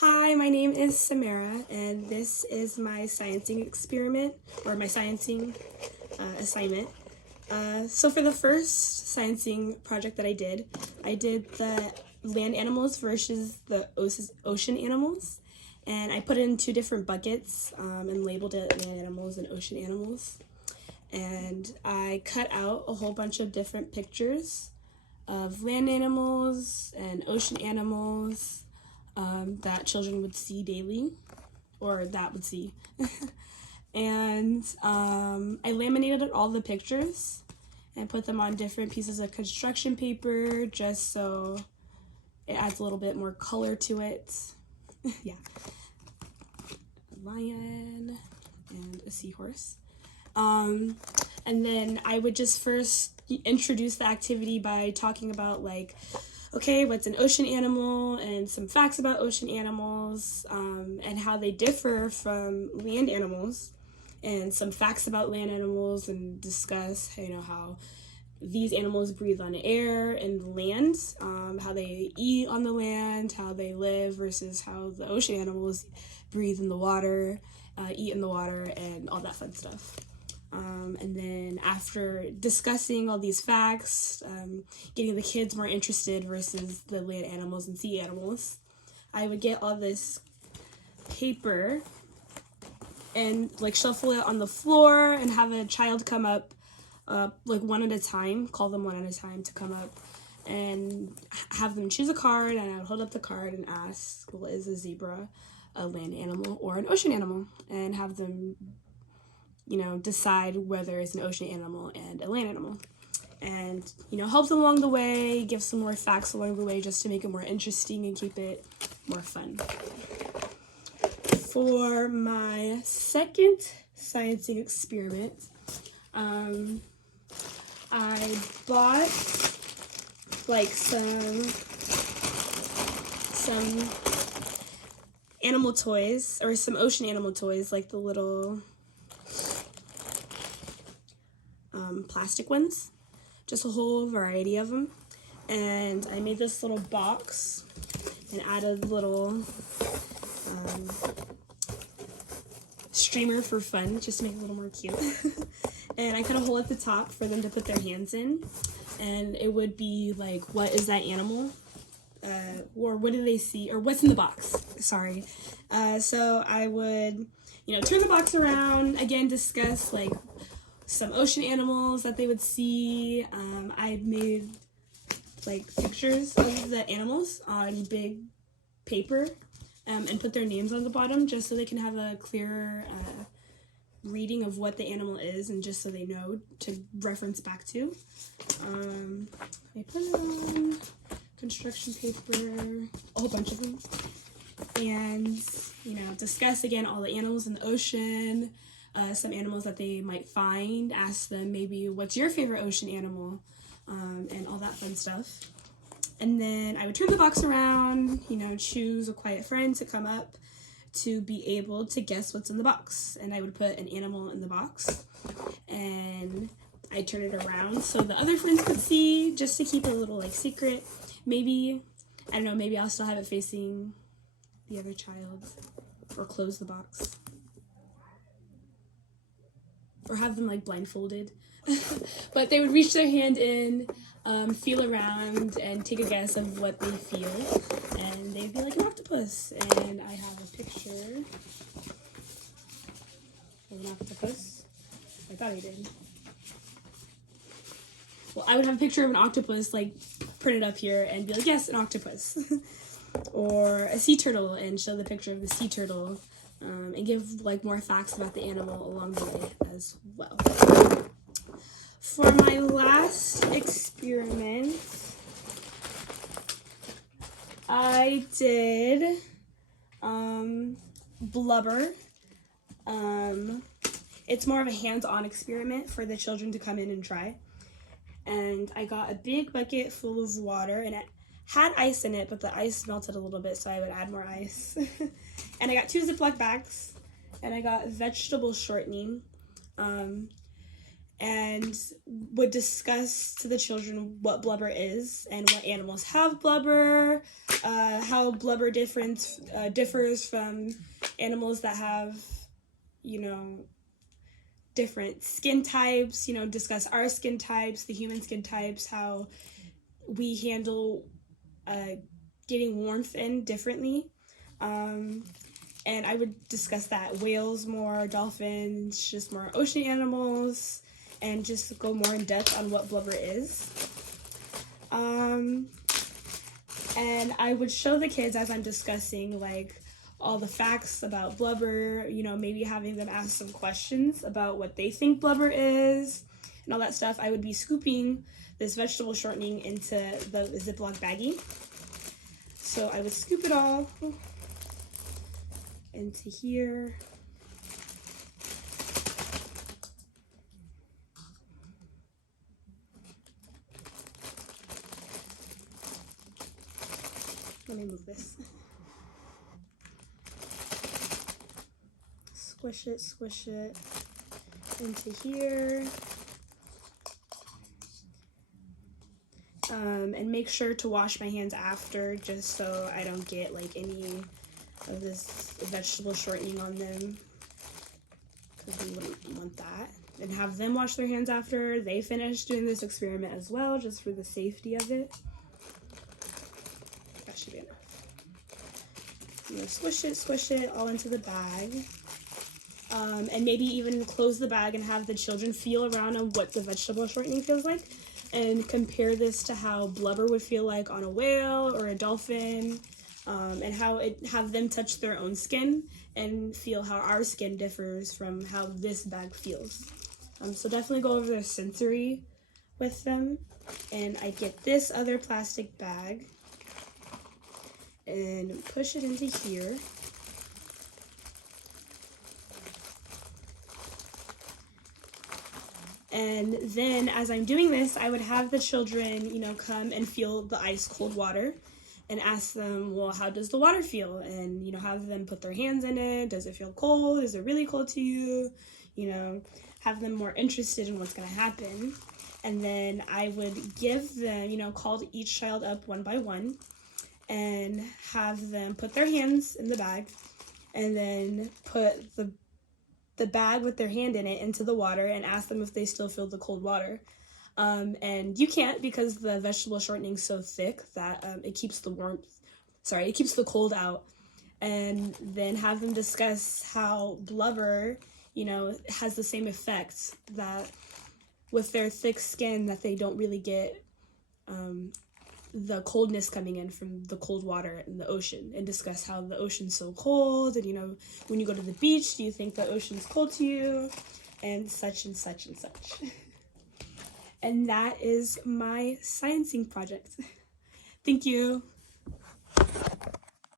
Hi, my name is Samara, and this is my sciencing experiment, or my sciencing assignment. So for the first sciencing project that I did the land animals versus the ocean animals, and I put it in two different buckets and labeled it land animals and ocean animals. And I cut out a whole bunch of different pictures of land animals and ocean animals that children would see daily, or that would see. And I laminated all the pictures and put them on different pieces of construction paper just so it adds a little bit more color to it. Yeah. A lion and a seahorse. And then I would just first introduce the activity by talking about, like, okay, what's an ocean animal and some facts about ocean animals, and how they differ from land animals, and some facts about land animals, and discuss, how these animals breathe on air and land, how they eat on the land, how they live versus how the ocean animals breathe in the water, eat in the water, and all that fun stuff. And then after discussing all these facts, getting the kids more interested versus the land animals and sea animals, I would get all this paper and shuffle it on the floor and have a child come up one at a time, call them one at a time to come up, and have them choose a card, and I would hold up the card and ask, well, is a zebra a land animal or an ocean animal? And have them decide whether it's an ocean animal and a land animal. And, help them along the way, give some more facts along the way just to make it more interesting and keep it more fun. For my second sciencing experiment, I bought some animal toys, or some ocean animal toys, like the little plastic ones, just a whole variety of them. And I made this little box and added a little streamer for fun, just to make it a little more cute. And I cut a hole at the top for them to put their hands in, and it would be like, what is that animal? Or what do they see, or what's in the box? Sorry. So I would, turn the box around, again, discuss some ocean animals that they would see. I made pictures of the animals on big paper, and put their names on the bottom just so they can have a clearer reading of what the animal is, and just so they know to reference back to. I put it on construction paper, a whole bunch of them, and discuss again all the animals in the ocean, some animals that they might find, ask them maybe what's your favorite ocean animal, and all that fun stuff. And then I would turn the box around, choose a quiet friend to come up to be able to guess what's in the box. And I would put an animal in the box, and I turn it around so the other friends could see, just to keep it a little secret. Maybe, I don't know, maybe I'll still have it facing the other child, or close the box, or have them blindfolded. But they would reach their hand in, feel around, and take a guess of what they feel, and they'd be like an octopus. And I have a picture of an octopus. I thought I did. Well, I would have a picture of an octopus printed up here and be like, yes, an octopus. Or a sea turtle, and show the picture of the sea turtle, and give more facts about the animal along the way as well. For my last experiment, I did blubber. It's more of a hands-on experiment for the children to come in and try. And I got a big bucket full of water, and it had ice in it, but the ice melted a little bit, so I would add more ice. And I got 2 Ziploc bags, and I got vegetable shortening. and would discuss to the children what blubber is and what animals have blubber, how blubber differs from animals that have, different skin types, discuss our skin types, the human skin types, how we handle getting warmth in differently. And I would discuss that. Whales more, dolphins, just more ocean animals, and just go more in depth on what blubber is. And I would show the kids as I'm discussing, like, all the facts about blubber, maybe having them ask some questions about what they think blubber is, and all that stuff. I would be scooping this vegetable shortening into the Ziploc baggie. So I would scoop it all into here. Let me move this. Squish it into here. And make sure to wash my hands after, just so I don't get like any of this vegetable shortening on them, because we wouldn't want that. And have them wash their hands after they finish doing this experiment as well, just for the safety of it. That should be enough. Squish it all into the bag. And maybe even close the bag and have the children feel around on what the vegetable shortening feels like, and compare this to how blubber would feel like on a whale or a dolphin, and have them touch their own skin and feel how our skin differs from how this bag feels. So definitely go over their sensory with them. And I get this other plastic bag and push it into here. And then as I'm doing this, I would have the children, come and feel the ice cold water and ask them, well, how does the water feel? And, have them put their hands in it. Does it feel cold? Is it really cold to you? Have them more interested in what's going to happen. And then I would give them, call each child up one by one and have them put their hands in the bag and then put the bag with their hand in it into the water and ask them if they still feel the cold water. And you can't, because the vegetable shortening is so thick that it keeps the cold out. And then have them discuss how blubber, has the same effect, that with their thick skin that they don't really get the coldness coming in from the cold water in the ocean, and discuss how the ocean's so cold, and when you go to the beach, do you think the ocean's cold to you, and such and such and such. And that is my sciencing project. Thank you.